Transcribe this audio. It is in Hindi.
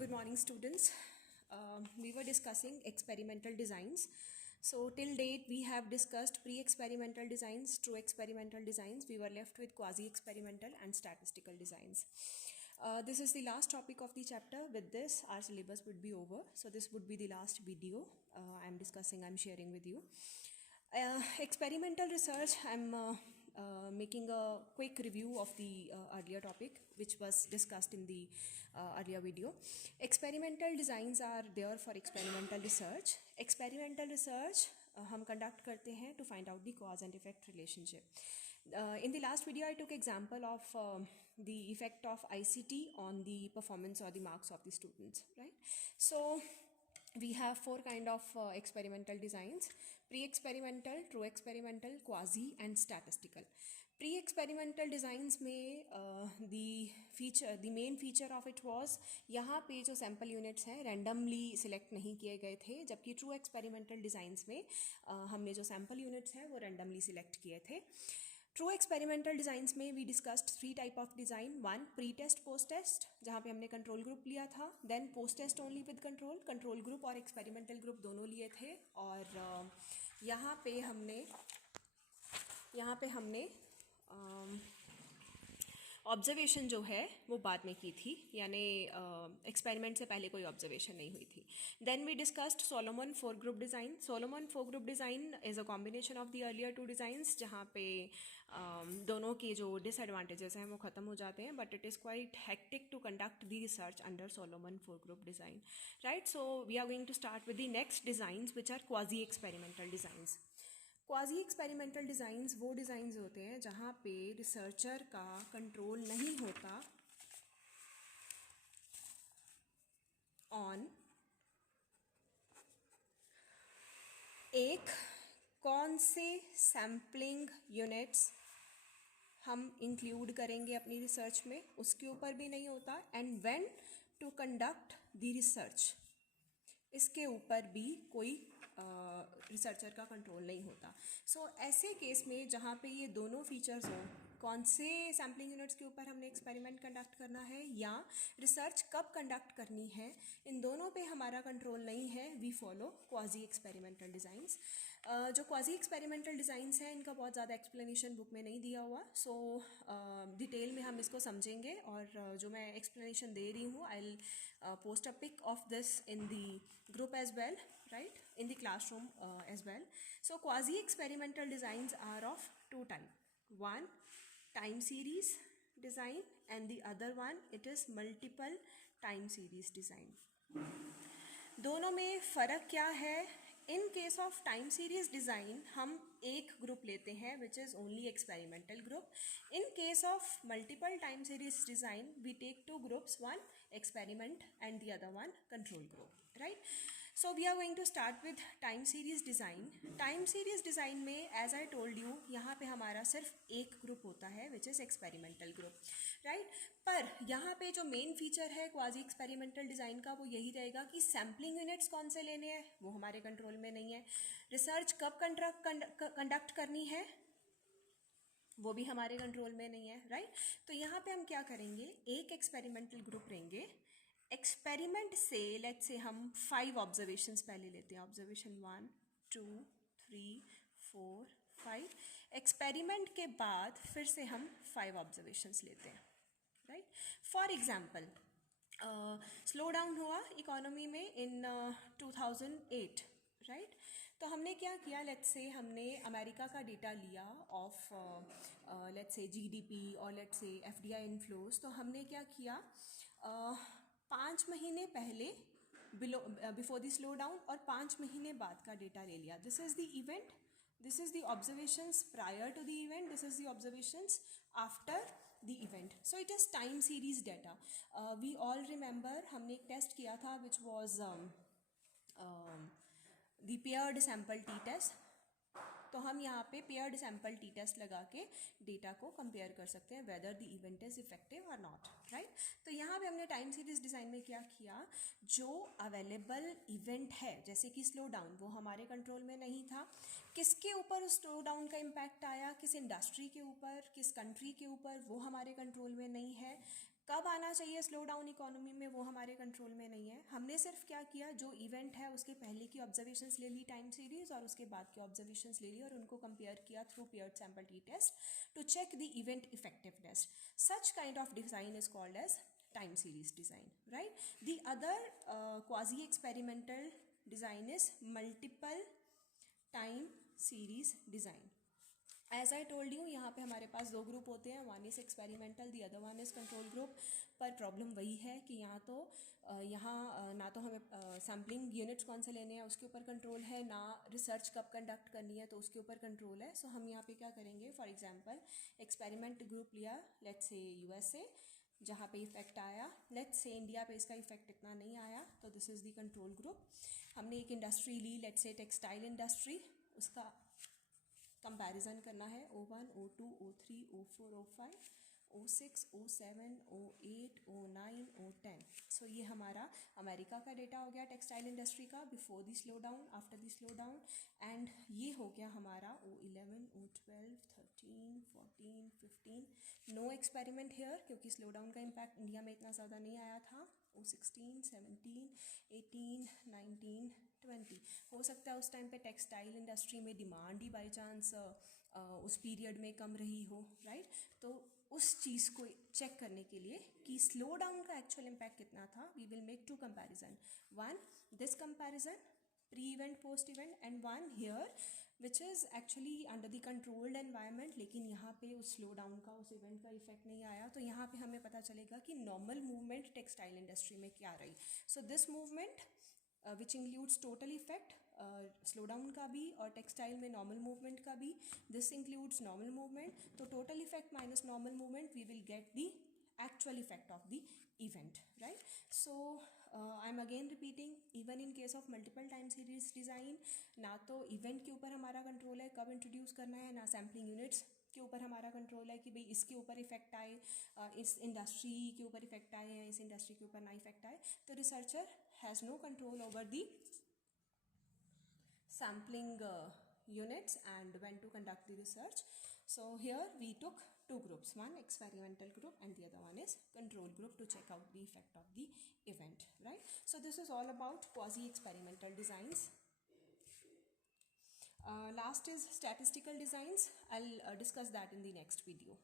good morning, students. We were discussing experimental designs. So till date, we have discussed pre-experimental designs, true experimental designs. We were left with quasi-experimental and statistical designs. This is the last topic of the chapter. With this, our syllabus would be over. So this would be the last video I'm sharing with you. Experimental research, I'm making a quick review of the earlier topic which was discussed in the earlier video. Experimental designs are there for experimental research. Experimental research हम conduct करते हैं to find out the cause and effect relationship. In the last video, I took example of the effect of ICT on the performance or the marks of the students, right? So we have four kind of experimental designs: pre-experimental, true experimental, quasi and statistical. Pre-experimental designs में the main feature of it was यहाँ पे जो sample units हैं randomly select नहीं किए गए थे, जबकि true experimental designs में हमने जो sample units हैं वो randomly select किए थे. ट्रू एक्सपेरिमेंटल डिज़ाइंस में we discussed 3 type of design. 1 pre test post test, जहाँ पे हमने कंट्रोल ग्रुप लिया था. Then post test only with control group और एक्सपेरिमेंटल ग्रुप दोनों लिए थे. और यहाँ पे हमने ऑब्जर्वेशन जो है वो बाद में की थी, यानी एक्सपेरिमेंट से पहले कोई ऑब्जर्वेशन नहीं हुई थी. Then we discussed Solomon 4 group design. Solomon 4 group design is a combination of the earlier 2 designs, जहाँ पे दोनों के जो डिसएडवांटेजेस हैं वो ख़त्म हो जाते हैं. But it is quite hectic to conduct the research under Solomon 4 group design, right. So we are going to start with the next designs which are quasi experimental designs. Quasi experimental designs वो डिज़ाइंस होते हैं जहाँ पे रिसर्चर का कंट्रोल नहीं होता ऑन एक कौन से सैम्पलिंग यूनिट्स हम इंक्लूड करेंगे अपनी रिसर्च में, उसके ऊपर भी नहीं होता. And when to conduct the research, इसके ऊपर भी कोई रिसर्चर का कंट्रोल नहीं होता. सो ऐसे केस में जहाँ पे ये दोनों फीचर्स हों, कौन से सैम्पलिंग यूनिट्स के ऊपर हमने एक्सपेरिमेंट कंडक्ट करना है या रिसर्च कब कंडक्ट करनी है, इन दोनों पे हमारा कंट्रोल नहीं है, we follow quasi experimental designs. जो क्वाजी एक्सपेरिमेंटल डिज़ाइंस हैं इनका बहुत ज़्यादा एक्सप्लेनेशन बुक में नहीं दिया हुआ. सो डिटेल में हम इसको समझेंगे, और जो मैं एक्सप्लेनेशन दे रही हूँ I will post a pic of this in the group as well, right, in the classroom as well. So quasi experimental designs are of 2 types. One, time series design, and the other one it is multiple time series design. दोनों में फ़र्क क्या है? In case of time series design हम एक ग्रुप लेते हैं which is only experimental group. In case of multiple time series design we take 2 groups, one experiment and the other one control group, right. So we are going to start with time series design. Time series design में एज आई टोल्ड यू यहाँ पे हमारा सिर्फ एक ग्रुप होता है which is experimental group, right. पर यहाँ पे जो मेन फीचर है क्वाजी एक्सपेरिमेंटल डिज़ाइन का वो यही रहेगा कि सैम्पलिंग यूनिट्स कौन से लेने हैं वो हमारे कंट्रोल में नहीं है. रिसर्च कब कंडक्ट करनी है वो भी हमारे कंट्रोल में नहीं है, राइट. तो यहाँ पे हम क्या करेंगे, एक एक्सपेरिमेंटल ग्रुप लेंगे. एक्सपेरिमेंट से लेट्स से हम 5 ऑब्जर्वेशंस पहले लेते हैं. ऑब्जर्वेशन 1 2 3 4 5. एक्सपेरिमेंट के बाद फिर से हम 5 ऑब्जर्वेशंस लेते हैं, right. For example slow down हुआ इकोनॉमी में इन 2008, राइट. तो हमने क्या किया, लेट्स से हमने अमेरिका का डेटा लिया ऑफ लेट्स से जीडीपी और लेट्स से एफडीआई इनफ्लोज. तो हमने क्या किया, 5 महीने पहले बिफोर द स्लो डाउन और 5 महीने बाद का डेटा ले लिया. This is the event, this is the observations prior to the event, this is the observations after the event. So it is time series data. We all remember हमने एक टेस्ट किया था which was the paired sample t test. तो हम यहाँ पे पेयर्ड सैम्पल टी टेस्ट लगा के डेटा को कंपेयर कर सकते हैं whether the event is effective और नॉट, राइट. तो यहाँ पे हमने टाइम सीरीज डिज़ाइन में क्या किया, जो अवेलेबल इवेंट है जैसे कि स्लो डाउन वो हमारे कंट्रोल में नहीं था. किसके ऊपर उस स्लो डाउन का इम्पैक्ट आया, किस इंडस्ट्री के ऊपर, किस कंट्री के ऊपर, वो हमारे कंट्रोल में नहीं है. कब आना चाहिए स्लो डाउन इकोनॉमी में, वो हमारे कंट्रोल में नहीं है. हमने सिर्फ क्या किया, जो इवेंट है उसके पहले की ऑब्जर्वेशंस ले ली टाइम सीरीज और उसके बाद की ऑब्जर्वेशंस ले ली और उनको कंपेयर किया through paired sample t test to check the event effectiveness. Such kind of design is called as time series design, right? The other quasi experimental design is multiple time series design. As I told you, यहाँ पे हमारे पास दो ग्रुप होते हैं, one is experimental, the other one is control group. पर प्रॉब्लम वही है कि यहाँ ना तो हमें सैम्पलिंग यूनिट्स कौन से लेने हैं उसके ऊपर कंट्रोल है, ना रिसर्च कब कंडक्ट करनी है तो उसके ऊपर कंट्रोल है. सो हम यहाँ पे क्या करेंगे, फॉर एग्जांपल एक्सपेरिमेंट ग्रुप लिया, लेट्स से यूएसए, जहाँ पे इफेक्ट आया, लेट्स से इंडिया पे इसका इफेक्ट इतना नहीं आया, तो this is the control group. हमने एक इंडस्ट्री ली, लेट्स से टेक्सटाइल इंडस्ट्री, उसका कंपैरिजन करना है O1, O2, O3, O4, O5, O6, O7, O8, O9, O10. सो ये हमारा अमेरिका का डेटा हो गया टेक्सटाइल इंडस्ट्री का before the slow down, after the slow down. And ये हो गया हमारा O11, O12, 13, 14, 15. No experiment here क्योंकि स्लो डाउन का इम्पैक्ट इंडिया में इतना ज़्यादा नहीं आया था. O16, 17, 18, 19, 20. हो सकता है उस टाइम पे टेक्सटाइल इंडस्ट्री में डिमांड ही बाई चांस उस पीरियड में कम रही हो, राइट? तो उस चीज़ को चेक करने के लिए कि स्लो डाउन का एक्चुअल इम्पैक्ट कितना था, we will make two comparison. One this comparison pre event post event, and one here which is actually under the controlled environment, लेकिन यहाँ पे उस स्लो डाउन का, उस इवेंट का इफेक्ट नहीं आया. तो यहाँ पे हमें पता चलेगा कि नॉर्मल मूवमेंट टेक्सटाइल इंडस्ट्री में क्या रही. So this movement which includes total effect slow down का भी और टेक्सटाइल में नॉर्मल मूवमेंट का भी, दिस इंक्लूड्स नॉर्मल मूवमेंट. तो total effect minus normal movement, we will get the actual effect of the event, right? So I'm again repeating, even in case of multiple time series design, ना तो event के ऊपर हमारा कंट्रोल है कब इंट्रोड्यूस करना है, ना सैम्पलिंग यूनिट्स के ऊपर हमारा कंट्रोल है कि भाई इसके ऊपर इफेक्ट आए, इस इंडस्ट्री के ऊपर इफेक्ट आए या इस इंडस्ट्री के ऊपर ना इफेक्ट आए. तो researcher has no control over the sampling units and when to conduct the research. So here we took two groups, one experimental group and the other one is control group, to check out the effect of the event, right? So this is all about quasi experimental designs. Last is statistical designs. I'll discuss that in the next video.